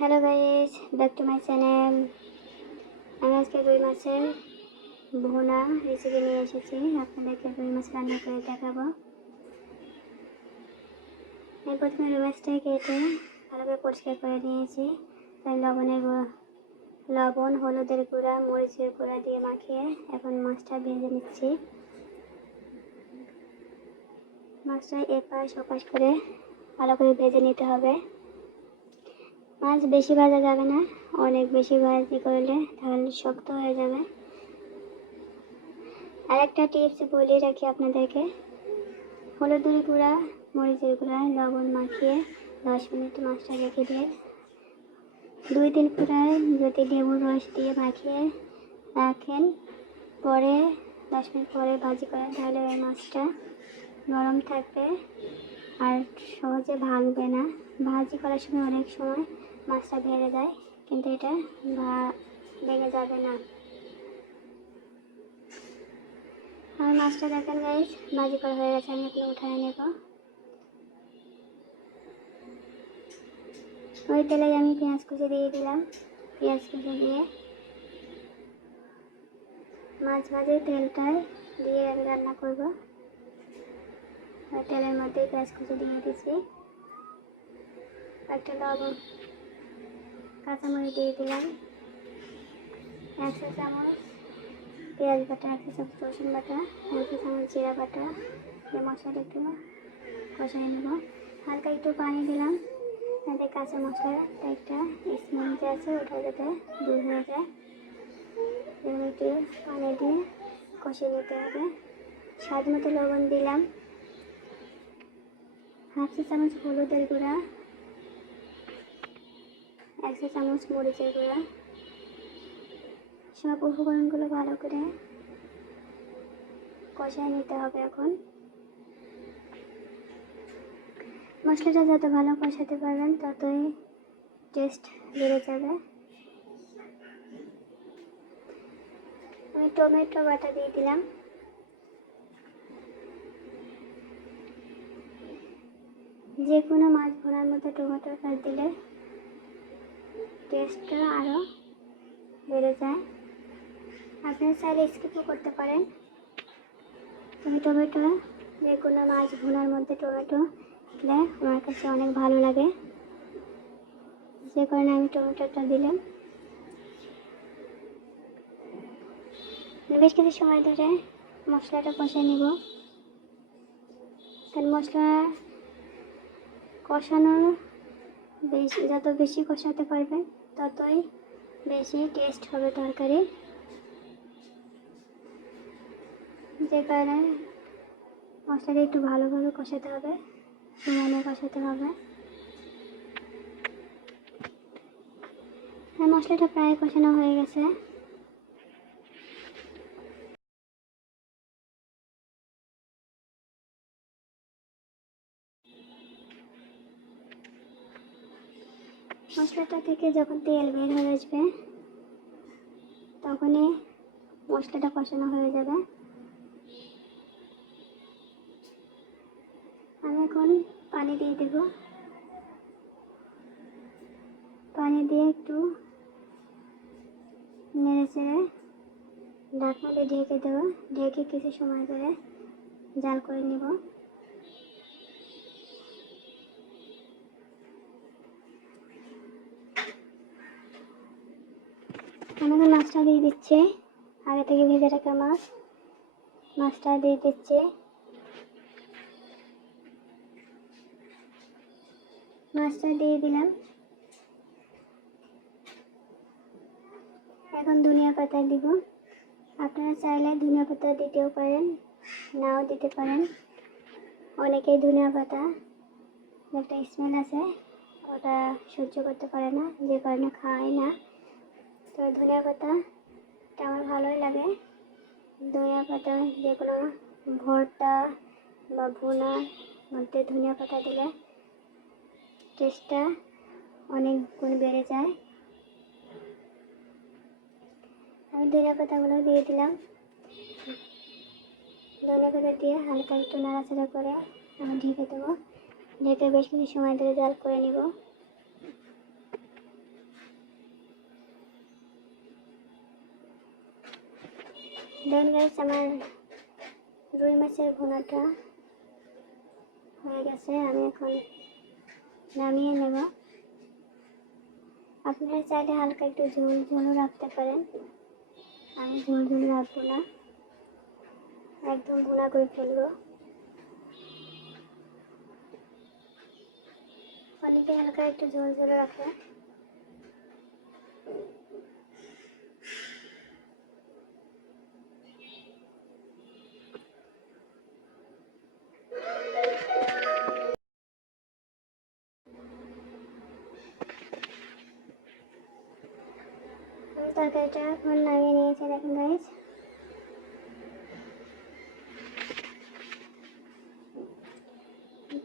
Hello guys, back to my channel. আমি আজকে রুই মাছের ভুনা রেসিপি নিয়ে এসেছি। আপনাদেরকে রুই মাছ রান্না করে দেখাবো। আমি প্রথমে রুই মাছটাকে কেটে ভালো করে পরিষ্কার করে নিয়েছি। তাই লবণ, হলুদের গুঁড়া, মরিচের গুঁড়া দিয়ে মাখিয়ে এখন মাছটা ভেজে নিচ্ছি। মাছটা এপাশ ওপাশ করে ভালো করে ভেজে নিতে হবে। মাছ বেশি ভাজা যাবে না, অনেক বেশি ভাজি করলে তাহলে শক্ত হয়ে যাবে। আর একটা টিপস বলে রাখি আপনাদেরকে, হলুদের গুঁড়া, মরিচের গুঁড়া, লবণ মাখিয়ে 10 মিনিট মাছটা রেখে দিয়ে 2-3 ফুটায় যদি লেবুর রস দিয়ে মাখিয়ে রাখেন, পরে 10 মিনিট পরে ভাজি করেন, তাহলে ওই মাছটা নরম থাকবে আর সহজে ভাঙবে না। ভাজি করার সময় অনেক সময় মাছটা ভেঙে যায়, কিন্তু এটা ভেঙে যাবে না। আর মাছটা দেখেন গাইস, ভাজি করা হয়ে গেছে। আমি এখন উঠায় নেব। ওই তেলে আমি পেঁয়াজ কুচি দিয়ে দিলাম। পেঁয়াজ কুচি দিয়ে মাছ ভাজি তেলটায় দিয়ে আমি রান্না করব। ওই তেলের মধ্যে পেঁয়াজ কুচি দিয়ে দিচ্ছি। একটা লবণ, কাঁচামরিচ দিয়ে দিলাম, 1 চা চামচ পেঁয়াজ বাটা, 1 চা চামচ রসুন বাটা, 1 চা চামচ জিরা বাটা দিয়ে মশলাটা একটু কষাই নেব। হালকা একটু পানি দিলাম যাতে কাঁচা মশলাটা একটা স্মেল যে আছে ওটা যাতে দূর হয়ে যায়। এরকম একটু পানি দিয়ে কষিয়ে নিতে হবে। স্বাদ মতো লবণ দিলাম, 1/2 চা চামচ হলুদের গুঁড়া, 1 চা চামচ মরিচের গুঁড়া। সব উপকরণগুলো ভালো করে কষিয়ে নিতে হবে। এখন মশলাটা যত ভালো কষাতে পারবেন ততই টেস্ট বেড়ে যাবে। আমি টমেটো বাটা দিয়ে দিলাম। যে কোনো মাছ ভুনার মধ্যে টমেটো বাটা দিলে টেস্টটা আরও বেড়ে যায়। আপনারা চাইলে স্কিপও করতে পারেন। তবে টমেটো যে কোনো মাছ ভুনার মধ্যে টমেটো দিলে আমার কাছে অনেক ভালো লাগে, যে কারণে আমি টমেটোটা দিলাম। বেশ কিছু সময় ধরে মশলাটা কষিয়ে নিব। কারণ মশলা কষানোর যত বেশি কষাতে পারবেন ততই বেশি টেস্ট হবে তরকারি। যে কারণে মশলাটা একটু ভালোভাবে কষাতে হবে, সময় কষাতে হবে। আর মশলাটা প্রায় কষানো হয়ে গেছে। মশলাটা থেকে যখন তেল বের হয়ে আসবে তখনই মশলাটা কষানো হয়ে যাবে। আমি এখন পানি দিয়ে দেব। পানি দিয়ে একটু নেড়ে চেড়ে ঢাকনা দিয়ে ঢেকে দেবো। ঢেকে কিছু সময় ধরে জাল করে নেব। আমি এখন মাছটা দিয়ে দিচ্ছি, আগে থেকে ভেজে রাখা মাছটা দিয়ে দিচ্ছি। মাছটা দিয়ে দিলাম। এখন ধনিয়া পাতা দিব। আপনারা চাইলে ধনিয়া পাতা দিতেও পারেন, নাও দিতে পারেন। অনেকেই ধনিয়া পাতা একটা স্মেল আছে ওটা সহ্য করতে পারে না, যে কারণে খায় না। তো ধনিয়া পাতাটা আমার ভালোই লাগে। ধনিয়া পাতা যে কোনো ভর্তা বা ভুনার মধ্যে ধনিয়া পাতা দিলে টেস্টটা অনেক গুণ বেড়ে যায়। আমি ধনিয়া পাতাগুলো দিয়ে দিলাম। ধনিয়া পাতা দিয়ে হালকা একটু নাড়াচাড়া করে আমি ঢেকে দেবো। ঢেকে বেশ কিছু সময় ধরে জাল করে নিব। দেন গাইস আমার রুই মাছের ভুনাটা হয়ে গেছে, আমি এখন নামিয়ে নেব। আপনারা চাইলে হালকা একটু ঝোল ঝোলও রাখতে পারেন, আমি ঝোল ঝোল রাখবো না, একদম ভুনা করে ফেলবো। অনেকে হালকা একটু ঝোল ঝোল রাখে। আমি তরকারিটা এখন নামিয়ে নিয়েছি, দেখুন গাইস।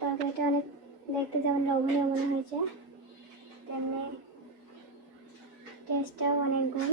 তরকারিটা অনেক দেখতে যেমন লবণীয় মনে হয়েছে, তেমনি টেস্টটাও অনেক গুণ।